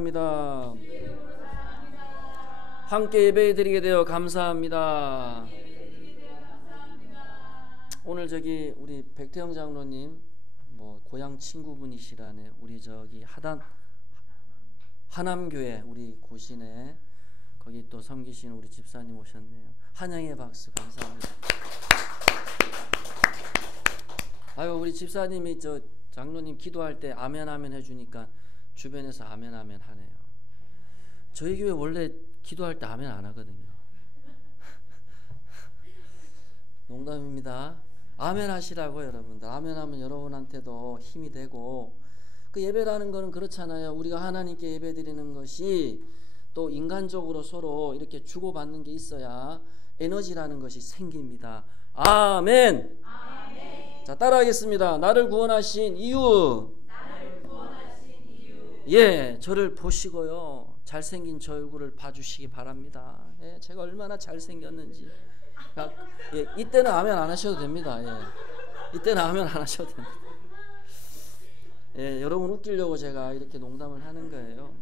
합니다. 함께 예배드리게 되어 감사합니다. 오늘 우리 백태영 장로님 고향 친구분이시라네. 우리 하남교회 우리 고신에 거기 또 섬기신 우리 집사님 오셨네요. 한양의 박수 감사합니다. 우리 집사님이 장로님 기도할 때 아멘 아멘 해주니까 주변에서 아멘 아멘 하네요. 저희 교회 원래 기도할 때 아멘 안 하거든요. 농담입니다. 아멘 하시라고 여러분들. 아멘 하면 여러분한테도 힘이 되고, 그 예배라는 거는 그렇잖아요. 우리가 하나님께 예배 드리는 것이 또 인간적으로 서로 이렇게 주고받는 게 있어야 에너지라는 것이 생깁니다. 아멘. 아멘. 자, 따라하겠습니다. 나를 구원하신 이유. 예, 저를 보시고요, 잘생긴 저 얼굴을 봐주시기 바랍니다. 예, 제가 얼마나 잘생겼는지. 예, 이때는 아멘 안 하셔도 됩니다. 예, 이때는 아멘 안 하셔도 됩니다. 예, 여러분 웃기려고 제가 이렇게 농담을 하는 거예요.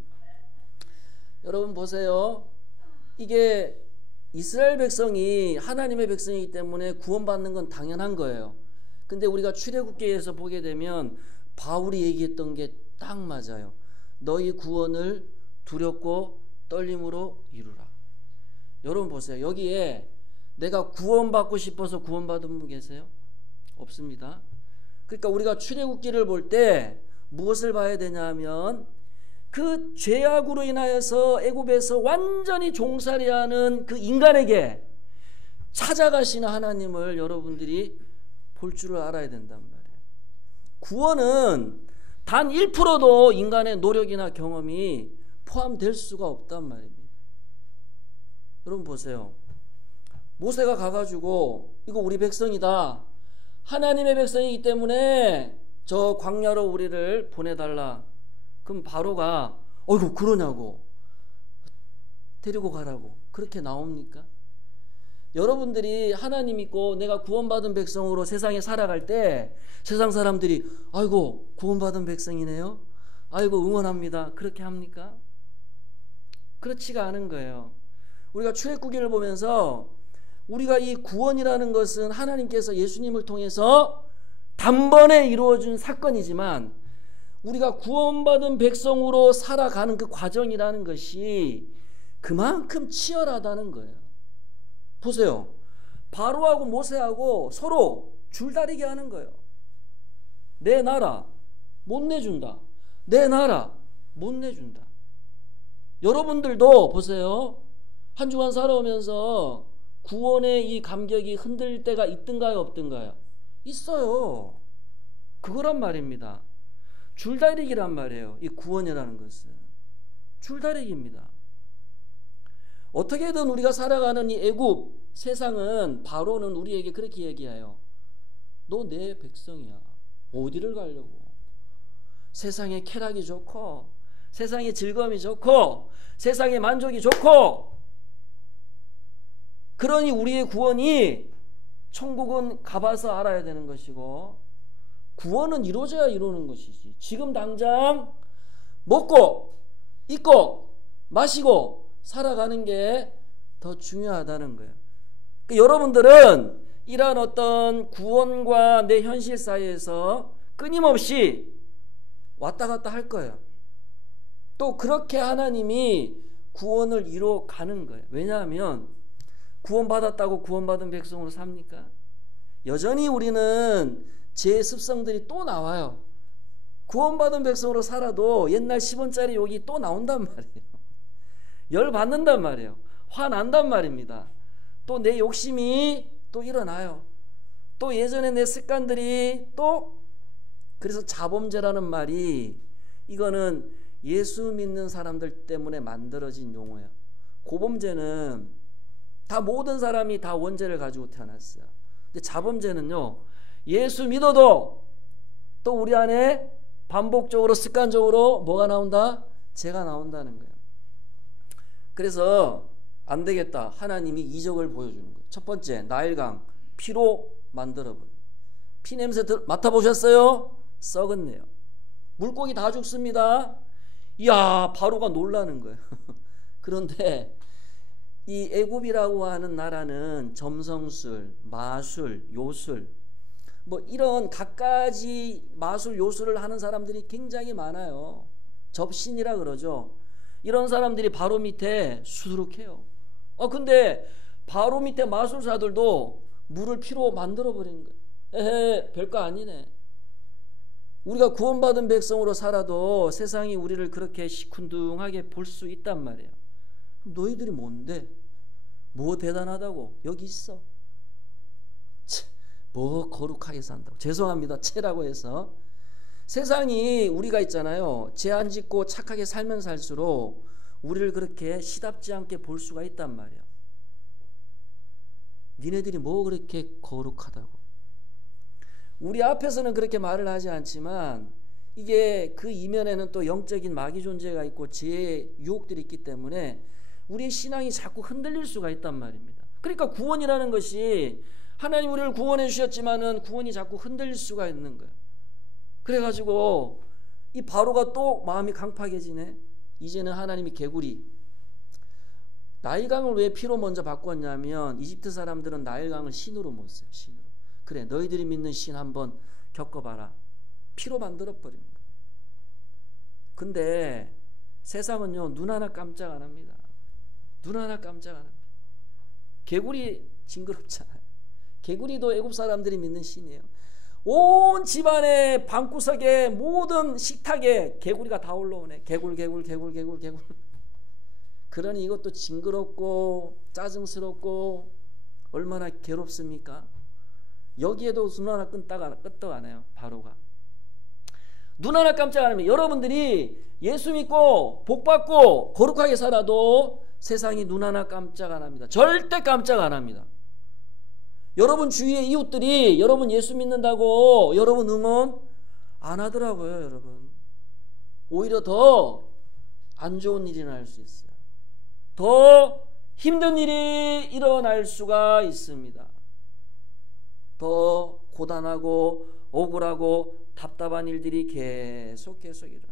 여러분 보세요. 이게 이스라엘 백성이 하나님의 백성이기 때문에 구원받는 건 당연한 거예요. 근데 우리가 출애굽기에서 보게 되면 바울이 얘기했던 게 딱 맞아요. 너희 구원을 두렵고 떨림으로 이루라. 여러분 보세요. 여기에 내가 구원받고 싶어서 구원받은 분 계세요? 없습니다. 그러니까 우리가 출애굽기를 볼 때 무엇을 봐야 되냐면, 그 죄악으로 인하여서 애굽에서 완전히 종살이하는 그 인간에게 찾아가시는 하나님을 여러분들이 볼 줄을 알아야 된단 말이에요. 구원은 단 1%도 인간의 노력이나 경험이 포함될 수가 없단 말입니다. 여러분 보세요. 모세가 가가지고 이거 우리 백성이다, 하나님의 백성이기 때문에 저 광야로 우리를 보내달라. 그럼 바로가 어이구 그러냐고 데리고 가라고 그렇게 나옵니까? 여러분들이 하나님 믿고 내가 구원받은 백성으로 세상에 살아갈 때 세상 사람들이 아이고 구원받은 백성이네요, 아이고 응원합니다, 그렇게 합니까? 그렇지가 않은 거예요. 우리가 출애굽기를 보면서 우리가 이 구원이라는 것은 하나님께서 예수님을 통해서 단번에 이루어준 사건이지만, 우리가 구원받은 백성으로 살아가는 그 과정이라는 것이 그만큼 치열하다는 거예요. 보세요. 바로하고 모세하고 서로 줄다리기 하는 거예요. 내 나라 못 내준다, 내 나라 못 내준다. 여러분들도 보세요. 한 주간 살아오면서 구원의 이 감격이 흔들릴 때가 있든가요 없든가요? 있어요. 그거란 말입니다. 줄다리기란 말이에요. 이 구원이라는 것은 줄다리기입니다. 어떻게든 우리가 살아가는 이 애굽 세상은, 바로는 우리에게 그렇게 얘기해요. 너 내 백성이야. 어디를 가려고? 세상의 쾌락이 좋고, 세상의 즐거움이 좋고, 세상의 만족이 좋고, 그러니 우리의 구원이, 천국은 가봐서 알아야 되는 것이고, 구원은 이루어져야 이루는 것이지. 지금 당장 먹고 입고 마시고 살아가는 게 더 중요하다는 거예요. 그러니까 여러분들은 이러한 어떤 구원과 내 현실 사이에서 끊임없이 왔다 갔다 할 거예요. 또 그렇게 하나님이 구원을 이루어 가는 거예요. 왜냐하면 구원받았다고 구원받은 백성으로 삽니까? 여전히 우리는 제 습성들이 또 나와요. 구원받은 백성으로 살아도 옛날 10원짜리 욕이 또 나온단 말이에요. 열받는단 말이에요. 화난단 말입니다. 또 내 욕심이 또 일어나요. 또 예전에 내 습관들이 또, 그래서 자범죄라는 말이, 이거는 예수 믿는 사람들 때문에 만들어진 용어예요. 고범죄는 다 모든 사람이 다 원죄를 가지고 태어났어요. 근데 자범죄는요, 예수 믿어도 또 우리 안에 반복적으로 습관적으로 뭐가 나온다? 죄가 나온다는 거예요. 그래서 안 되겠다. 하나님이 이적을 보여주는 거예요. 첫 번째, 나일강 피로 만들어버려요. 피 냄새 맡아보셨어요? 썩었네요. 물고기 다 죽습니다. 야, 바로가 놀라는 거예요. 그런데 이 애굽이라고 하는 나라는 점성술, 마술, 요술 뭐 이런 갖가지 마술, 요술을 하는 사람들이 굉장히 많아요. 접신이라 그러죠. 이런 사람들이 바로 밑에 수두룩해요. 근데 바로 밑에 마술사들도 물을 피로 만들어 버린 거예요. 에헤, 별거 아니네. 우리가 구원받은 백성으로 살아도 세상이 우리를 그렇게 시큰둥하게 볼 수 있단 말이에요. 너희들이 뭔데? 뭐 대단하다고? 여기 있어. 뭐 거룩하게 산다고. 죄송합니다. 채라고 해서. 세상이 우리가 있잖아요. 죄 안 짓고 착하게 살면 살수록 우리를 그렇게 시답지 않게 볼 수가 있단 말이에요. 니네들이 뭐 그렇게 거룩하다고. 우리 앞에서는 그렇게 말을 하지 않지만 이게 그 이면에는 또 영적인 마귀 존재가 있고 죄의 유혹들이 있기 때문에 우리의 신앙이 자꾸 흔들릴 수가 있단 말입니다. 그러니까 구원이라는 것이 하나님 우리를 구원해 주셨지만은 구원이 자꾸 흔들릴 수가 있는 거예요. 그래가지고 이 바로가 또 마음이 강팍해지네. 이제는 하나님이 개구리, 나일강을 왜 피로 먼저 바꿨냐면 이집트 사람들은 나일강을 신으로 못 써요. 신으로. 그래, 너희들이 믿는 신 한번 겪어봐라. 피로 만들어버리는 거예요. 근데 세상은요, 눈 하나 깜짝 안 합니다. 눈 하나 깜짝 안 합니다. 개구리 징그럽잖아요. 개구리도 애굽 사람들이 믿는 신이에요. 온 집안의 방구석에 모든 식탁에 개구리가 다 올라오네. 개굴. 그러니 이것도 징그럽고 짜증스럽고 얼마나 괴롭습니까? 여기에도 눈 하나 끄떡 안 해요. 바로가 눈 하나 깜짝 안 합니다. 여러분들이 예수 믿고 복 받고 거룩하게 살아도 세상이 눈 하나 깜짝 안 합니다. 절대 깜짝 안 합니다. 여러분 주위의 이웃들이 여러분 예수 믿는다고 여러분 응원 안 하더라고요. 여러분 오히려 더 안 좋은 일이 날 수 있어요. 더 힘든 일이 일어날 수가 있습니다. 더 고단하고 억울하고 답답한 일들이 계속 일어나요.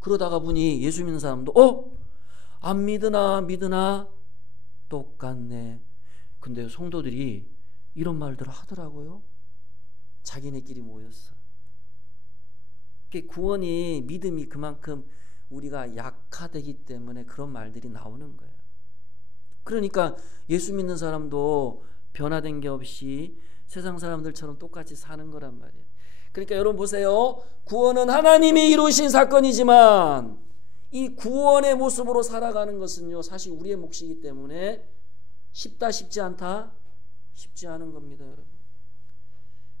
그러다가 보니 예수 믿는 사람도 안 믿으나 똑같네. 근데 성도들이 이런 말들을 하더라고요. 자기네끼리 모였어. 구원이 믿음이 그만큼 우리가 약화되기 때문에 그런 말들이 나오는 거예요. 그러니까 예수 믿는 사람도 변화된 게 없이 세상 사람들처럼 똑같이 사는 거란 말이에요. 그러니까 여러분 보세요. 구원은 하나님이 이루신 사건이지만 이 구원의 모습으로 살아가는 것은요, 사실 우리의 몫이기 때문에 쉽다 쉽지 않다? 쉽지 않은 겁니다, 여러분.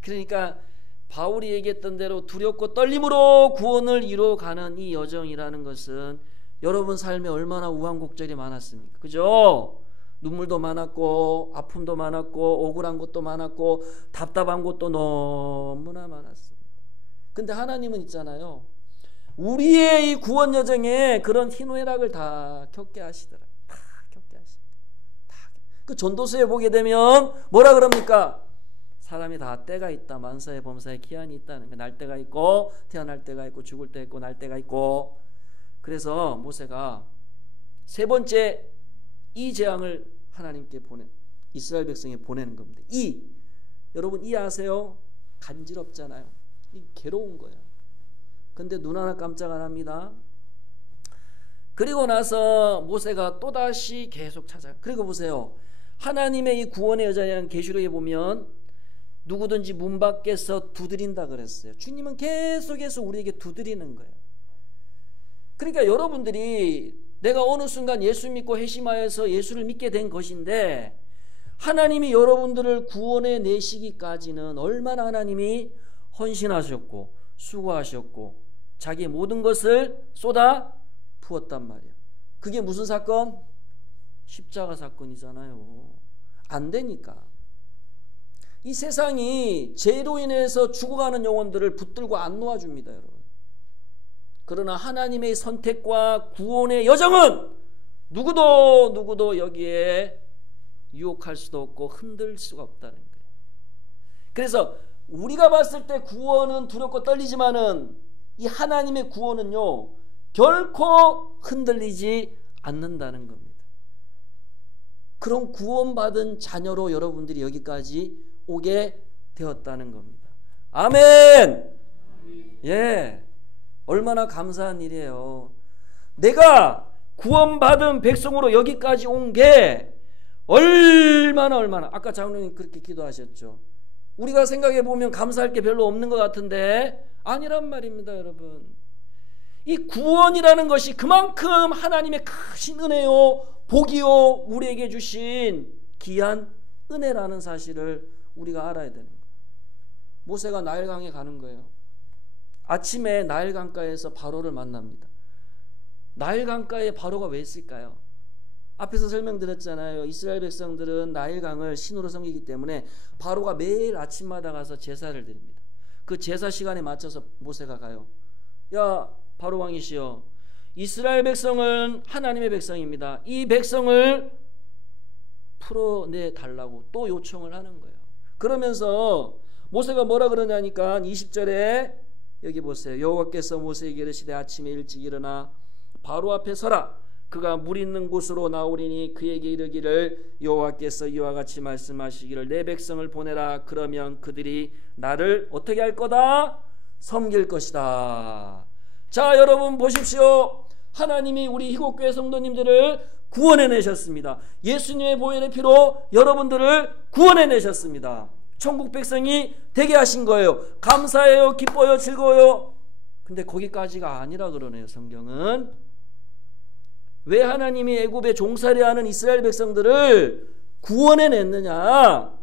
그러니까 바울이 얘기했던 대로 두렵고 떨림으로 구원을 이루어가는 이 여정이라는 것은 여러분 삶에 얼마나 우왕곡절이 많았습니까? 그죠? 눈물도 많았고 아픔도 많았고 억울한 것도 많았고 답답한 것도 너무나 많았습니다. 근데 하나님은 있잖아요, 우리의 이 구원 여정에 그런 희노애락을 다 겪게 하시더라고요. 다 겪게 하십니다. 그 전도서에 보게 되면 뭐라 그럽니까? 사람이 다 때가 있다. 만사의 범사의 기한이 있다는 거. 날 때가 있고 태어날 때가 있고 죽을 때가 있고 날 때가 있고. 그래서 모세가 세 번째 이 재앙을 하나님께 이스라엘 백성에 보내는 겁니다. 여러분 이 아세요? 간지럽잖아요. 이 괴로운 거예요. 근데 눈 하나 깜짝 안 합니다. 그리고 나서 모세가 또다시 계속 그리고 보세요. 하나님의 이 구원의 여자라는 계시록에 보면 누구든지 문 밖에서 두드린다 그랬어요. 주님은 계속해서 우리에게 두드리는 거예요. 그러니까 여러분들이 내가 어느 순간 예수 믿고 회심하여서 예수를 믿게 된 것인데 하나님이 여러분들을 구원해 내시기까지는 얼마나 하나님이 헌신하셨고 수고하셨고 자기의 모든 것을 쏟아 부었단 말이에요. 그게 무슨 사건? 십자가 사건이잖아요. 안 되니까. 이 세상이 죄로 인해서 죽어가는 영혼들을 붙들고 안 놓아줍니다, 여러분. 그러나 하나님의 선택과 구원의 여정은 누구도 여기에 유혹할 수도 없고 흔들 수가 없다는 거예요. 그래서 우리가 봤을 때 구원은 두렵고 떨리지만은 이 하나님의 구원은요 결코 흔들리지 않는다는 겁니다. 그런 구원받은 자녀로 여러분들이 여기까지 오게 되었다는 겁니다. 아멘. 예, 얼마나 감사한 일이에요. 내가 구원받은 백성으로 여기까지 온 게 얼마나 아까 장로님 그렇게 기도하셨죠. 우리가 생각해 보면 감사할 게 별로 없는 것 같은데 아니란 말입니다. 여러분, 이 구원이라는 것이 그만큼 하나님의 크신 은혜요 복이요 우리에게 주신 귀한 은혜라는 사실을 우리가 알아야 되는 거예요. 모세가 나일강에 가는 거예요. 아침에 나일강가에서 바로를 만납니다. 나일강가에 바로가 왜 있을까요? 앞에서 설명드렸잖아요. 이스라엘 백성들은 나일강을 신으로 섬기기 때문에 바로가 매일 아침마다 가서 제사를 드립니다. 그 제사 시간에 맞춰서 모세가 가요. 야 바로 왕이시여, 이스라엘 백성은 하나님의 백성입니다. 이 백성을 풀어내 달라고 또 요청을 하는 거예요. 그러면서 모세가 뭐라 그러냐니까 20절에 여기 보세요. 여호와께서 모세에게 이르시되 아침에 일찍 일어나 바로 앞에 서라. 그가 물 있는 곳으로 나오리니 그에게 이르기를 여호와께서 이와 같이 말씀하시기를 내 백성을 보내라. 그러면 그들이 나를 어떻게 할 거다? 섬길 것이다. 자, 여러분 보십시오. 하나님이 우리 희곡교회 성도님들을 구원해내셨습니다. 예수님의 보혈의 피로 여러분들을 구원해내셨습니다. 천국 백성이 되게 하신 거예요. 감사해요, 기뻐요, 즐거워요. 근데 거기까지가 아니라 그러네요. 성경은 왜 하나님이 애굽에 종살이하는 이스라엘 백성들을 구원해냈느냐?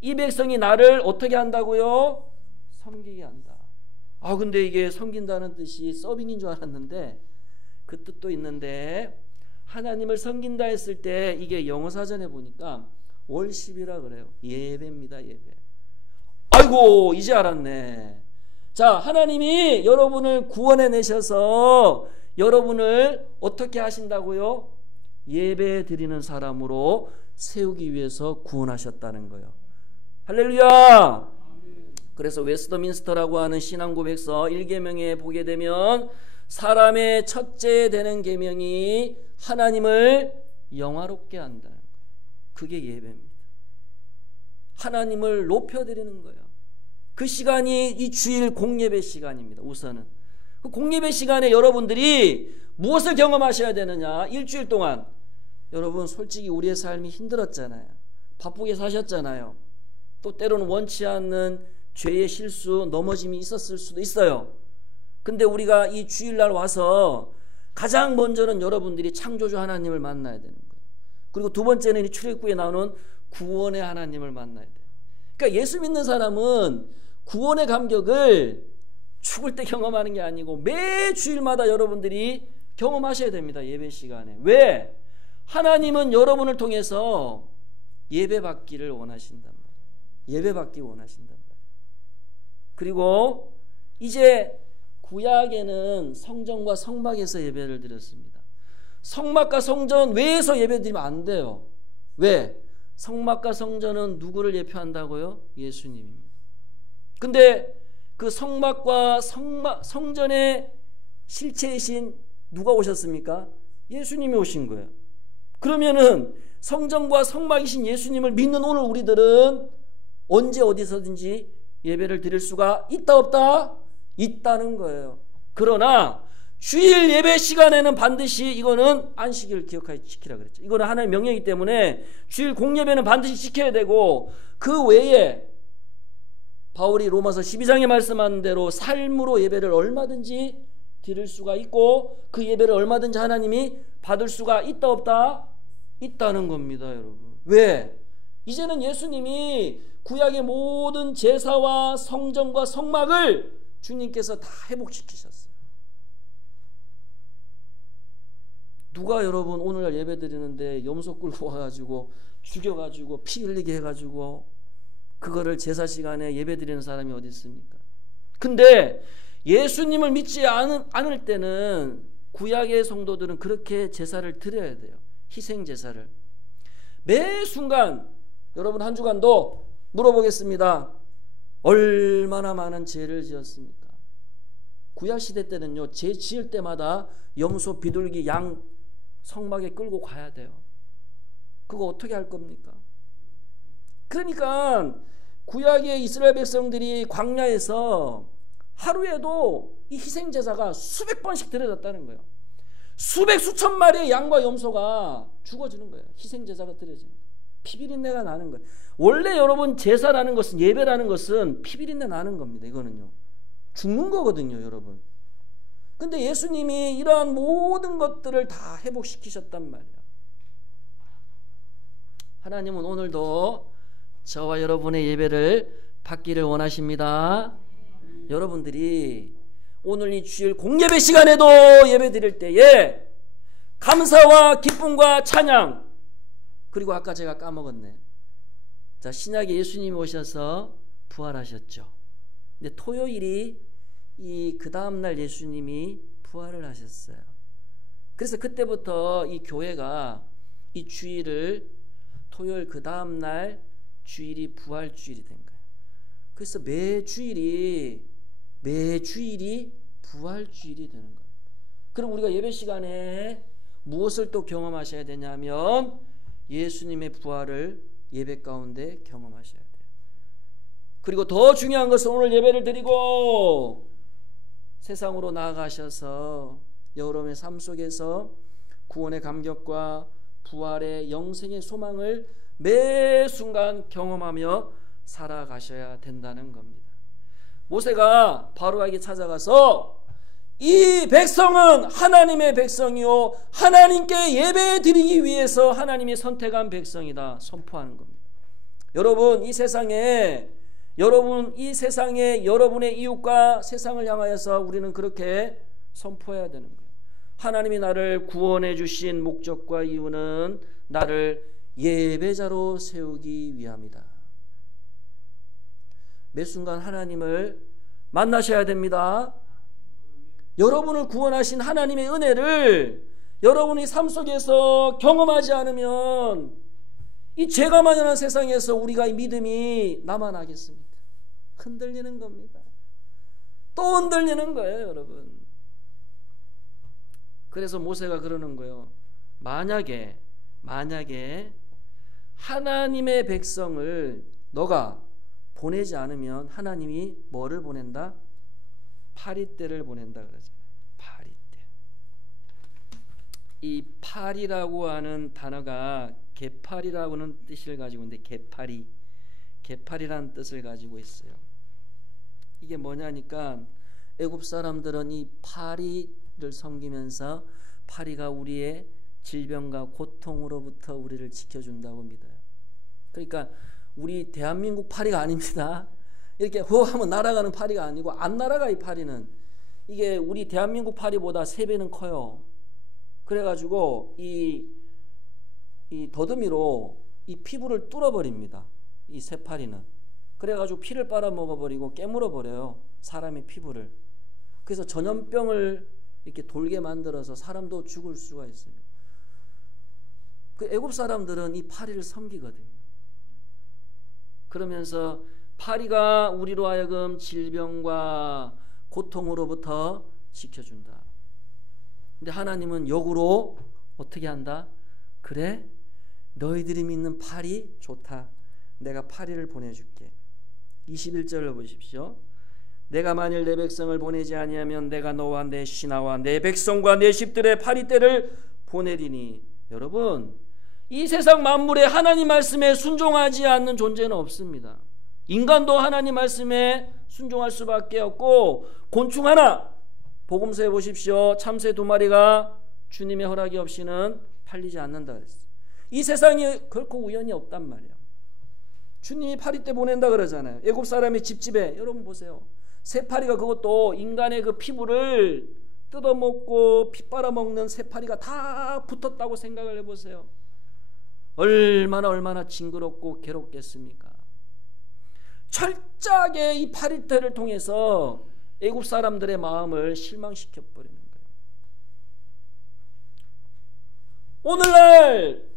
이 백성이 나를 어떻게 한다고요? 섬기게 한다. 아, 근데 이게 섬긴다는 뜻이 서빙인 줄 알았는데 그 뜻도 있는데, 하나님을 섬긴다 했을 때 이게 영어 사전에 보니까 월십이라 그래요. 예배입니다. 예배. 아이고, 이제 알았네. 자, 하나님이 여러분을 구원해내셔서 여러분을 어떻게 하신다고요? 예배 드리는 사람으로 세우기 위해서 구원하셨다는 거예요. 할렐루야. 그래서 웨스터민스터라고 하는 신앙고백서 1계명에 보게 되면 사람의 첫째 되는 계명이 하나님을 영화롭게 한다는 거예요. 그게 예배입니다. 하나님을 높여드리는 거예요. 그 시간이 이 주일 공예배 시간입니다. 우선은 그 공예배 시간에 여러분들이 무엇을 경험하셔야 되느냐? 일주일 동안 여러분 솔직히 우리의 삶이 힘들었잖아요. 바쁘게 사셨잖아요. 또 때로는 원치 않는 죄의 실수, 넘어짐이 있었을 수도 있어요. 근데 우리가 이 주일날 와서 가장 먼저는 여러분들이 창조주 하나님을 만나야 되는 거예요. 그리고 두 번째는 이 출애굽기에 나오는 구원의 하나님을 만나야 돼요. 그러니까 예수 믿는 사람은 구원의 감격을 죽을 때 경험하는 게 아니고 매 주일마다 여러분들이 경험하셔야 됩니다. 예배 시간에. 왜? 하나님은 여러분을 통해서 예배받기를 원하신단 말이에요. 예배받기 원하신단 말이에요. 그리고 이제 구약에는 성전과 성막에서 예배를 드렸습니다. 성막과 성전 외에서 예배드리면 안 돼요. 왜? 성막과 성전은 누구를 예표한다고요? 예수님입니다. 근데 그 성막과 성전의 실체이신 누가 오셨습니까? 예수님이 오신 거예요. 그러면은 성전과 성막이신 예수님을 믿는 오늘 우리들은 언제 어디서든지 예배를 드릴 수가 있다 없다? 있다는 거예요. 그러나 주일 예배 시간에는 반드시 이거는 안식일을 기억하여 지키라 그랬죠. 이거는 하나님의 명령이기 때문에 주일 공예배는 반드시 지켜야 되고, 그 외에 바울이 로마서 12장에 말씀한 대로 삶으로 예배를 얼마든지 드릴 수가 있고 그 예배를 얼마든지 하나님이 받을 수가 있다 없다? 있다는 겁니다. 여러분. 왜? 이제는 예수님이 구약의 모든 제사와 성전과 성막을 주님께서 다 회복시키셨어요. 누가 여러분 오늘날 예배 드리는데 염소 끌고 와가지고 죽여가지고 피 흘리게 해가지고 그거를 제사 시간에 예배 드리는 사람이 어디 있습니까? 근데 예수님을 믿지 않을 때는 구약의 성도들은 그렇게 제사를 드려야 돼요. 희생 제사를. 매 순간 여러분 한 주간도 물어보겠습니다. 얼마나 많은 죄를 지었습니까? 구약시대 때는요, 제 지을 때마다 염소, 비둘기, 양 성막에 끌고 가야 돼요. 그거 어떻게 할 겁니까? 그러니까 구약의 이스라엘 백성들이 광야에서 하루에도 이 희생제사가 수백 번씩 드려졌다는 거예요. 수백 수천 마리의 양과 염소가 죽어지는 거예요. 희생제사가 드려지는 거예요. 피비린내가 나는 거예요. 원래 여러분 제사라는 것은, 예배라는 것은 피비린내 나는 겁니다. 이거는요, 죽는 거거든요, 여러분. 근데 예수님이 이러한 모든 것들을 다 회복시키셨단 말이에요. 하나님은 오늘도 저와 여러분의 예배를 받기를 원하십니다. 여러분들이 오늘 이 주일 공예배 시간에도 예배 드릴 때에 감사와 기쁨과 찬양, 그리고 아까 제가 까먹었네. 자, 신약에 예수님이 오셔서 부활하셨죠. 근데 토요일이 그 다음날 예수님이 부활을 하셨어요. 그래서 그때부터 이 교회가 이 주일을 토요일 그 다음날 주일이 부활주일이 된 거예요. 그래서 매주일이 부활주일이 되는 거예요. 그럼 우리가 예배 시간에 무엇을 또 경험하셔야 되냐면 예수님의 부활을 예배 가운데 경험하셔야 돼요. 그리고 더 중요한 것은 오늘 예배를 드리고 세상으로 나아가셔서 여러분의 삶 속에서 구원의 감격과 부활의 영생의 소망을 매 순간 경험하며 살아가셔야 된다는 겁니다. 모세가 바로에게 찾아가서 이 백성은 하나님의 백성이요 하나님께 예배 드리기 위해서 하나님이 선택한 백성이다 선포하는 겁니다. 여러분, 이 세상에 여러분의 이웃과 세상을 향하여서 우리는 그렇게 선포해야 되는 거예요. 하나님이 나를 구원해 주신 목적과 이유는 나를 예배자로 세우기 위함이다. 매 순간 하나님을 만나셔야 됩니다. 여러분을 구원하신 하나님의 은혜를 여러분이 삶 속에서 경험하지 않으면 이 죄가 만연한 세상에서 우리가 이 믿음이 남아나겠습니까? 흔들리는 겁니다. 또 흔들리는 거예요, 여러분. 그래서 모세가 그러는 거예요. 만약에 하나님의 백성을 너가 보내지 않으면 하나님이 뭐를 보낸다? 파리떼를 보낸다 그러잖아요. 파리떼. 이 파리라고 하는 단어가 개파리라고는 뜻을 가지고 있는데 개파리라는 뜻을 가지고 있어요. 이게 뭐냐니까 애굽 사람들은 이 파리를 섬기면서 파리가 우리의 질병과 고통으로부터 우리를 지켜준다고 믿어요. 그러니까 우리 대한민국 파리가 아닙니다. 이렇게 하면 날아가는 파리가 아니고 안 날아가. 이 파리는 이게 우리 대한민국 파리보다 3배는 커요. 그래가지고 이 더듬이로 이 피부를 뚫어버립니다. 이 새파리는. 그래가지고 피를 빨아먹어버리고 깨물어버려요. 사람의 피부를. 그래서 전염병을 이렇게 돌게 만들어서 사람도 죽을 수가 있어요. 그 애굽 사람들은 이 파리를 섬기거든요. 그러면서 파리가 우리로 하여금 질병과 고통으로부터 지켜준다. 근데 하나님은 역으로 어떻게 한다? 그래? 너희들이 믿는 파리 좋다. 내가 파리를 보내줄게. 21절을 보십시오. 내가 만일 내 백성을 보내지 아니하면 내가 너와 내 신하와 내 백성과 내 집들의 파리떼를 보내리니. 여러분, 이 세상 만물에 하나님 말씀에 순종하지 않는 존재는 없습니다. 인간도 하나님 말씀에 순종할 수밖에 없고, 곤충 하나 복음서에 보십시오. 참새 2마리가 주님의 허락이 없이는 팔리지 않는다 그랬어요. 이 세상에 결코 우연이 없단 말이에요. 주님이 파리떼 보낸다 그러잖아요. 애굽 사람의 집집에 여러분 보세요. 새파리가 그것도 인간의 그 피부를 뜯어먹고 피 빨아먹는 새파리가 다 붙었다고 생각을 해보세요. 얼마나 징그럽고 괴롭겠습니까? 철저하게 이 파리떼를 통해서 애굽 사람들의 마음을 실망시켜버리는 거예요. 오늘날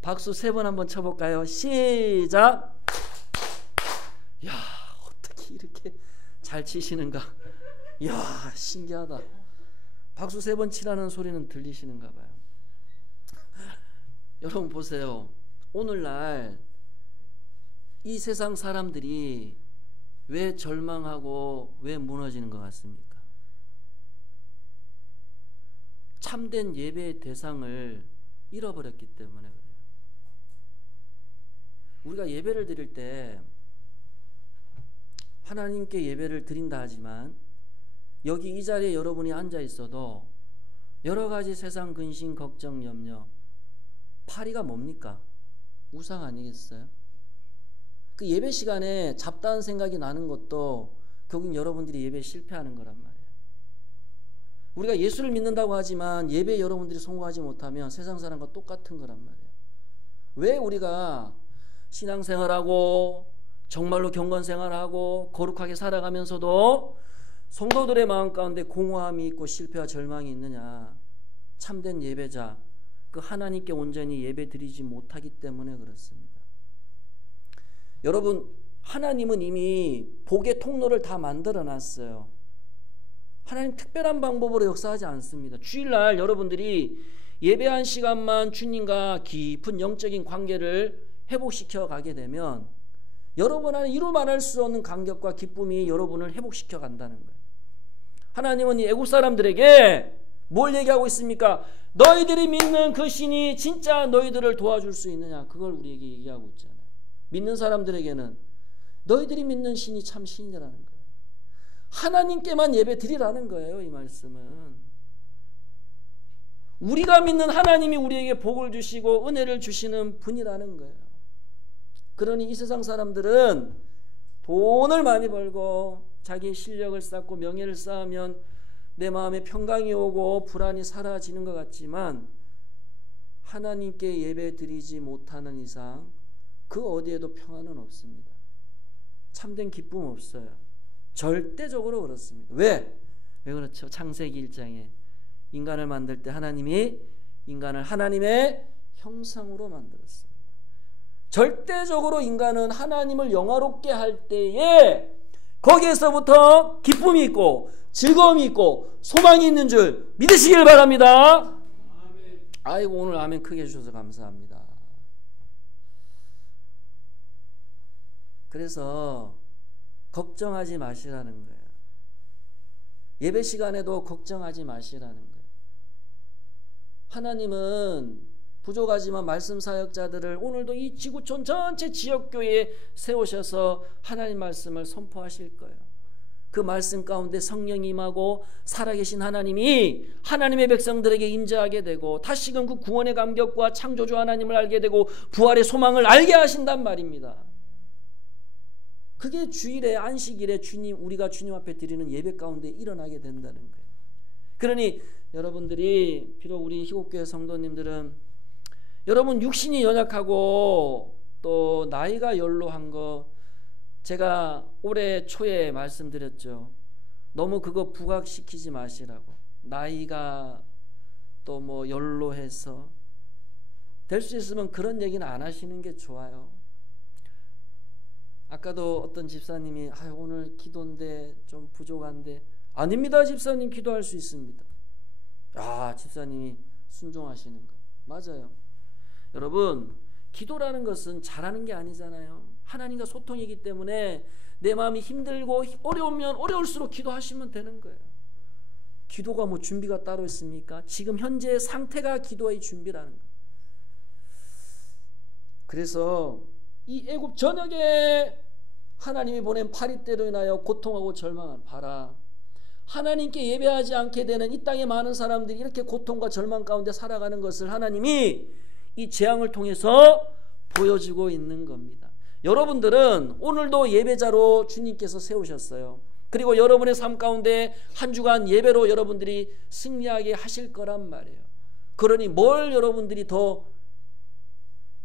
박수 3번 한번 쳐볼까요? 시작. 야, 어떻게 이렇게 잘 치시는가? 이야, 신기하다. 박수 3번 치라는 소리는 들리시는가 봐요. 여러분 보세요. 오늘날 이 세상 사람들이 왜 절망하고 왜 무너지는 것 같습니까? 참된 예배의 대상을 잃어버렸기 때문에 그래요. 우리가 예배를 드릴 때 하나님께 예배를 드린다 하지만 여기 이 자리에 여러분이 앉아 있어도 여러 가지 세상 근심, 걱정, 염려, 파리가 뭡니까? 우상 아니겠어요? 그 예배 시간에 잡다한 생각이 나는 것도 결국 여러분들이 예배에 실패하는 거란 말이에요. 우리가 예수를 믿는다고 하지만 예배에 여러분들이 성공하지 못하면 세상 사람과 똑같은 거란 말이에요. 왜 우리가 신앙생활하고 정말로 경건생활하고 거룩하게 살아가면서도 성도들의 마음 가운데 공허함이 있고 실패와 절망이 있느냐? 참된 예배자, 그 하나님께 온전히 예배 드리지 못하기 때문에 그렇습니다. 여러분, 하나님은 이미 복의 통로를 다 만들어 놨어요. 하나님 특별한 방법으로 역사하지 않습니다. 주일날 여러분들이 예배한 시간만 주님과 깊은 영적인 관계를 회복시켜 가게 되면 여러분 안에 이루 말할 수 없는 감격과 기쁨이 여러분을 회복시켜 간다는 거예요. 하나님은 이 애국 사람들에게 뭘 얘기하고 있습니까? 너희들이 믿는 그 신이 진짜 너희들을 도와줄 수 있느냐? 그걸 우리에게 얘기하고 있잖아요. 믿는 사람들에게는 너희들이 믿는 신이 참 신이라는 거예요. 하나님께만 예배 드리라는 거예요. 이 말씀은 우리가 믿는 하나님이 우리에게 복을 주시고 은혜를 주시는 분이라는 거예요. 그러니 이 세상 사람들은 돈을 많이 벌고 자기의 실력을 쌓고 명예를 쌓으면 내 마음에 평강이 오고 불안이 사라지는 것 같지만 하나님께 예배 드리지 못하는 이상 그 어디에도 평안은 없습니다. 참된 기쁨 없어요. 절대적으로 그렇습니다. 왜 그렇죠? 창세기 1장에 인간을 만들 때 하나님이 인간을 하나님의 형상으로 만들었습니다. 절대적으로 인간은 하나님을 영화롭게 할 때에 거기에서부터 기쁨이 있고 즐거움이 있고 소망이 있는 줄 믿으시길 바랍니다. 아멘. 아이고, 오늘 아멘 크게 해주셔서 감사합니다. 그래서 걱정하지 마시라는 거예요. 예배 시간에도 걱정하지 마시라는 거예요. 하나님은 부족하지만 말씀 사역자들을 오늘도 이 지구촌 전체 지역교회에 세우셔서 하나님 말씀을 선포하실 거예요. 그 말씀 가운데 성령이 임하고 살아계신 하나님이 하나님의 백성들에게 임재하게 되고 다시금 그 구원의 감격과 창조주 하나님을 알게 되고 부활의 소망을 알게 하신단 말입니다. 그게 주일에 안식일에 우리가 주님 앞에 드리는 예배 가운데 일어나게 된다는 거예요. 그러니 여러분들이 비록 우리 희곡교회 성도님들은 여러분 육신이 연약하고 또 나이가 연로한 거 제가 올해 초에 말씀드렸죠. 너무 그거 부각시키지 마시라고. 나이가 또 뭐 연로해서 될 수 있으면 그런 얘기는 안 하시는 게 좋아요. 아까도 어떤 집사님이 오늘 기도인데 좀 부족한데 아닙니다. 집사님 기도할 수 있습니다. 집사님이 순종하시는 거 맞아요. 여러분 기도라는 것은 잘하는 게 아니잖아요. 하나님과 소통이기 때문에 내 마음이 힘들고 어려우면 어려울수록 기도하시면 되는 거예요. 기도가 뭐 준비가 따로 있습니까? 지금 현재의 상태가 기도의 준비라는 거예요. 그래서 이 애굽 전역에 하나님이 보낸 파리떼로 인하여 고통하고 절망한 봐라. 하나님께 예배하지 않게 되는 이 땅의 많은 사람들이 이렇게 고통과 절망 가운데 살아가는 것을 하나님이 이 재앙을 통해서 보여주고 있는 겁니다. 여러분들은 오늘도 예배자로 주님께서 세우셨어요. 그리고 여러분의 삶 가운데 한 주간 예배로 여러분들이 승리하게 하실 거란 말이에요. 그러니 뭘 여러분들이 더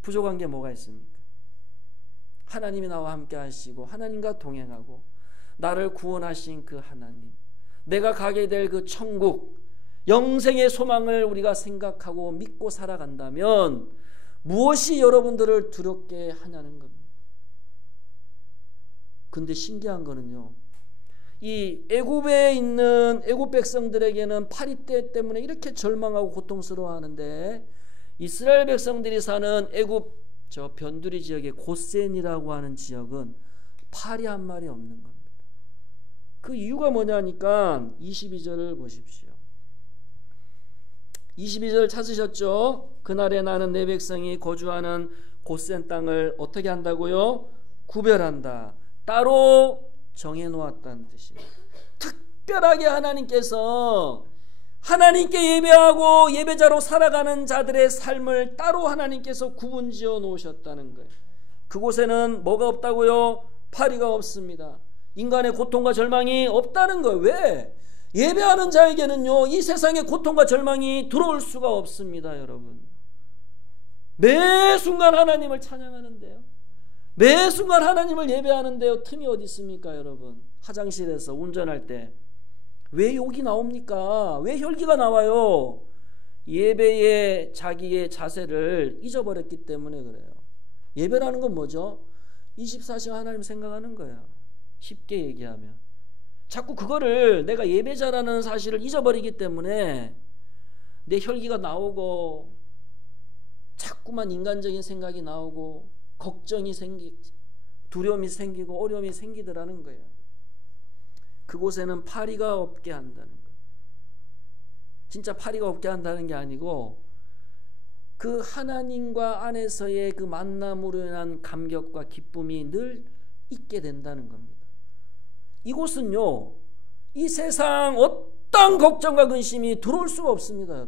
부족한 게 뭐가 있습니까? 하나님이 나와 함께 하시고 하나님과 동행하고 나를 구원하신 그 하나님, 내가 가게 될 그 천국, 영생의 소망을 우리가 생각하고 믿고 살아간다면 무엇이 여러분들을 두렵게 하냐는 겁니다. 근데 신기한 거는요, 이 애굽에 있는 애굽 백성들에게는 파리떼 때문에 이렇게 절망하고 고통스러워하는데 이스라엘 백성들이 사는 애굽 저 변두리 지역의 고센이라고 하는 지역은 파리 한 마리 없는 겁니다. 그 이유가 뭐냐니까 22절을 보십시오. 22절 찾으셨죠? 그날에 나는 내 백성이 거주하는 고센 땅을 어떻게 한다고요? 구별한다. 따로 정해놓았다는 뜻입니다. 특별하게 하나님께서 하나님께 예배하고 예배자로 살아가는 자들의 삶을 따로 하나님께서 구분지어 놓으셨다는 거예요. 그곳에는 뭐가 없다고요? 파리가 없습니다. 인간의 고통과 절망이 없다는 거예요. 왜? 예배하는 자에게는요, 이 세상의 고통과 절망이 들어올 수가 없습니다. 여러분, 매 순간 하나님을 찬양하는데요, 매 순간 하나님을 예배하는데요, 틈이 어디 있습니까? 여러분, 화장실에서 운전할 때 왜 욕이 나옵니까? 왜 혈기가 나와요? 예배의 자기의 자세를 잊어버렸기 때문에 그래요. 예배라는 건 뭐죠? 24시간 하나님 생각하는 거예요. 쉽게 얘기하면 자꾸 그거를 내가 예배자라는 사실을 잊어버리기 때문에 내 혈기가 나오고 자꾸만 인간적인 생각이 나오고 걱정이 생기고 두려움이 생기고 어려움이 생기더라는 거예요. 그곳에는 파리가 없게 한다는 거예요. 진짜 파리가 없게 한다는 게 아니고 그 하나님과 안에서의 그 만남으로 인한 감격과 기쁨이 늘 있게 된다는 겁니다. 이곳은요, 이 세상 어떤 걱정과 근심이 들어올 수가 없습니다.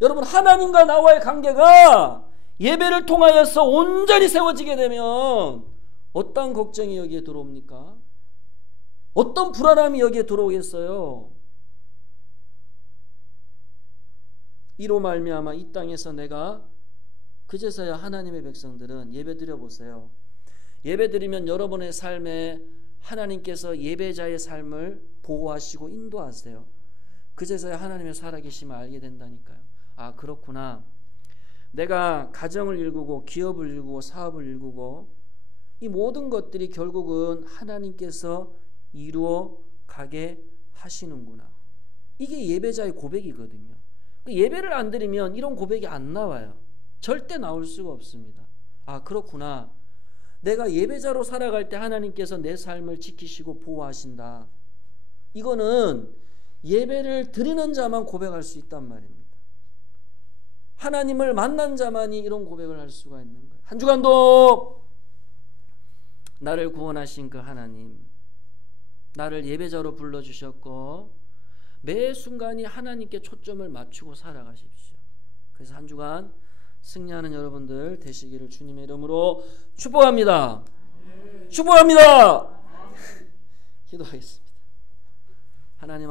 여러분, 하나님과 나와의 관계가 예배를 통하여서 온전히 세워지게 되면 어떤 걱정이 여기에 들어옵니까? 어떤 불안함이 여기에 들어오겠어요? 이로 말미암아 이 땅에서 내가 그제서야 하나님의 백성들은 예배드려 보세요. 예배드리면 여러분의 삶에 하나님께서 예배자의 삶을 보호하시고 인도하세요. 그제서야 하나님의 살아계심을 알게 된다니까요. 아, 그렇구나. 내가 가정을 일구고 기업을 일구고 사업을 일구고 이 모든 것들이 결국은 하나님께서 이루어 가게 하시는구나. 이게 예배자의 고백이거든요. 예배를 안 드리면 이런 고백이 안 나와요. 절대 나올 수가 없습니다. 아, 그렇구나. 내가 예배자로 살아갈 때 하나님께서 내 삶을 지키시고 보호하신다. 이거는 예배를 드리는 자만 고백할 수 있단 말입니다. 하나님을 만난 자만이 이런 고백을 할 수가 있는 거예요. 한 주간도 나를 구원하신 그 하나님, 나를 예배자로 불러주셨고 매 순간이 하나님께 초점을 맞추고 살아가십시오. 그래서 한 주간 승리하는 여러분들 되시기를 주님의 이름으로 축복합니다. 축복합니다. 기도하겠습니다. 하나님